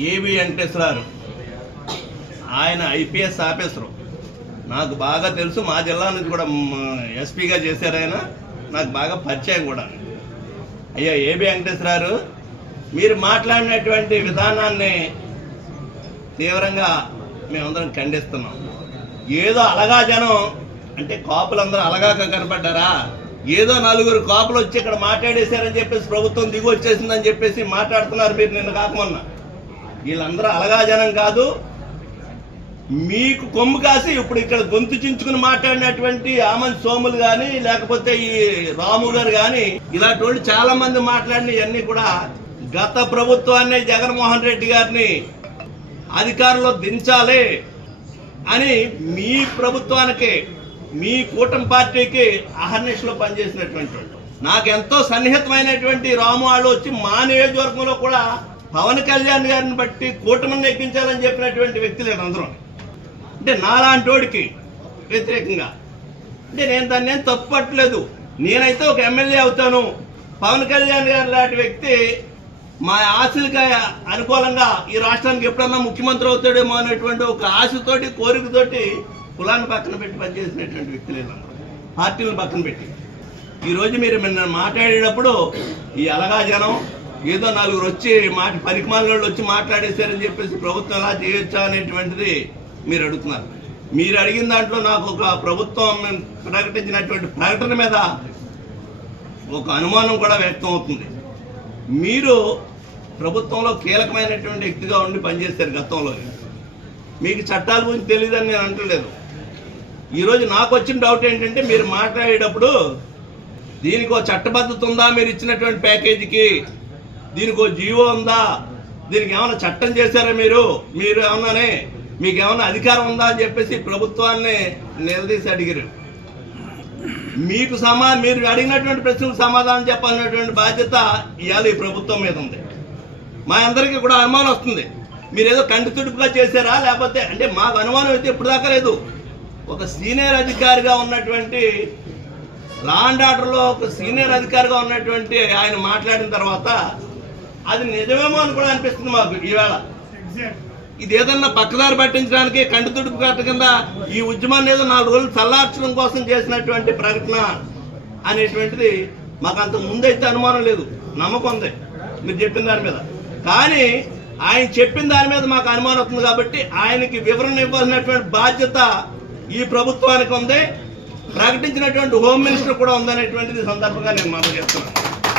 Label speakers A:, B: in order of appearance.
A: AB వెంకటేశ్వరారు. ఆయన IPS officer. నాకు బాగా తెలుసు మా జిల్లా నుంచి కూడా ఎస్పీగా చేశారు ఆయన. నాకు బాగా పరిచయం కూడా. అయ్యా ఏబి వెంకటేశ్వరారు మీరు మాట్లాడినటువంటి విధానాన్ని తీవ్రంగా మేమందరం ఖండిస్తున్నాం. ఏదో అలగా జనం అంటే కాపులందరూ అలగా కనపడ్డారా? ఏదో నలుగురు కాపులు వచ్చి ఇక్కడ మాట్లాడేశారని చెప్పేసి ప్రభుత్వం దిగి వచ్చేసిందని చెప్పేసి మాట్లాడుతున్నారు మీరు నిన్న కాకమన్నా వీళ్ళందరూ అలగా జనం కాదు. మీకు కొమ్ము కాసి ఇప్పుడు ఇక్కడ గొంతు చించుకుని మాట్లాడినటువంటి ఆమన్ సోములు కానీ లేకపోతే ఈ రాము గారు కానీ ఇలాంటి వాళ్ళు చాలా మంది మాట్లాడిన ఇవన్నీ కూడా గత ప్రభుత్వాన్ని జగన్మోహన్ రెడ్డి గారిని అధికారంలో దించాలి అని మీ ప్రభుత్వానికి మీ కూటమి పార్టీకి అహర్నిషలో పనిచేసినటువంటి వాళ్ళు. నాకు ఎంతో సన్నిహితమైనటువంటి రాము వాళ్ళు వచ్చి మా నియోజకవర్గంలో కూడా పవన్ కళ్యాణ్ గారిని బట్టి కూటమిని ఎక్కించాలని చెప్పినటువంటి వ్యక్తులు అందరూ. అంటే నాలాంటోడికి వ్యతిరేకంగా. అంటే నేను దాన్ని ఏం తప్పట్లేదు నేనైతే ఒక ఎమ్మెల్యే అవుతాను. పవన్ కళ్యాణ్ గారు లాంటి వ్యక్తి మా ఆశలకి అనుకూలంగా ఈ రాష్ట్రానికి ఎప్పుడన్నా ముఖ్యమంత్రి అవుతాడేమో అనేటువంటి ఒక ఆశతోటి కోరికతోటి కులాన్ని పక్కన పెట్టి పనిచేసినటువంటి వ్యక్తులు వీళ్ళందరూ. పార్టీలను పక్కన పెట్టి. ఈరోజు మీరు నిన్న మాట్లాడేటప్పుడు ఈ అలగా జనం ఏదో నలుగురు వచ్చి మాట పరిమాణాలు వచ్చి మాట్లాడేశారని చెప్పేసి ప్రభుత్వం ఎలా చేయొచ్చా అనేటువంటిది మీరు అడుగుతున్నారు. మీరు అడిగిన దాంట్లో నాకు ఒక ప్రభుత్వం ప్రకటించినటువంటి ప్రకటన మీద ఒక అనుమానం కూడా వ్యక్తం అవుతుంది. మీరు ప్రభుత్వంలో కీలకమైనటువంటి వ్యక్తిగా ఉండి పనిచేశారు గతంలో. మీకు చట్టాల గురించి తెలియదని నేను అంటలేదు. ఈరోజు నాకు వచ్చిన డౌట్ ఏంటంటే మీరు మాట్లాడేటప్పుడు దీనికి ఒక చట్టబద్ధత ఉందా మీరు ఇచ్చినటువంటి ప్యాకేజీకి? దీనికి ఒక జీవో ఉందా? దీనికి ఏమైనా చట్టం చేశారా మీరు? మీరు ఏమన్నానే మీకు ఏమైనా అధికారం ఉందా అని చెప్పేసి ప్రభుత్వాన్ని నిలదీసి అడిగారు మీకు సమా మీరు అడిగినటువంటి ప్రశ్నలకు సమాధానం చెప్పాల్సినటువంటి బాధ్యత ఇవాళ ఈ ప్రభుత్వం మీద ఉంది. మా అందరికీ కూడా అనుమానం వస్తుంది. మీరు ఏదో కంటి తుడుపుగా చేశారా? లేకపోతే అంటే మాకు అనుమానం అయితే ఇప్పుడు దాకా లేదు. ఒక సీనియర్ అధికారిగా ఉన్నటువంటి లా అండ్ ఆర్డర్లో ఒక సీనియర్ అధికారిగా ఉన్నటువంటి ఆయన మాట్లాడిన తర్వాత అది నిజమేమో అని కూడా అనిపిస్తుంది మాకు ఈవేళ. ఇది ఏదన్నా పక్కదారి పట్టించడానికి కంటి తుడుపు కట్ట కింద ఈ ఉద్యమాన్ని ఏదో నాలుగు రోజులు చల్లార్చడం కోసం చేసినటువంటి ప్రకటన అనేటువంటిది మాకు అంత ముందైతే అనుమానం లేదు. నమ్మకం ఉంది. మీరు చెప్పిన దాని మీద. కానీ ఆయన చెప్పిన దాని మీద మాకు అనుమానం అవుతుంది కాబట్టి ఆయనకి వివరణ ఇవ్వాల్సినటువంటి బాధ్యత ఈ ప్రభుత్వానికి ఉంది. ప్రకటించినటువంటి హోమ్ మినిస్టర్ కూడా ఉందనేటువంటిది సందర్భంగా నేను మనం చేస్తున్నాను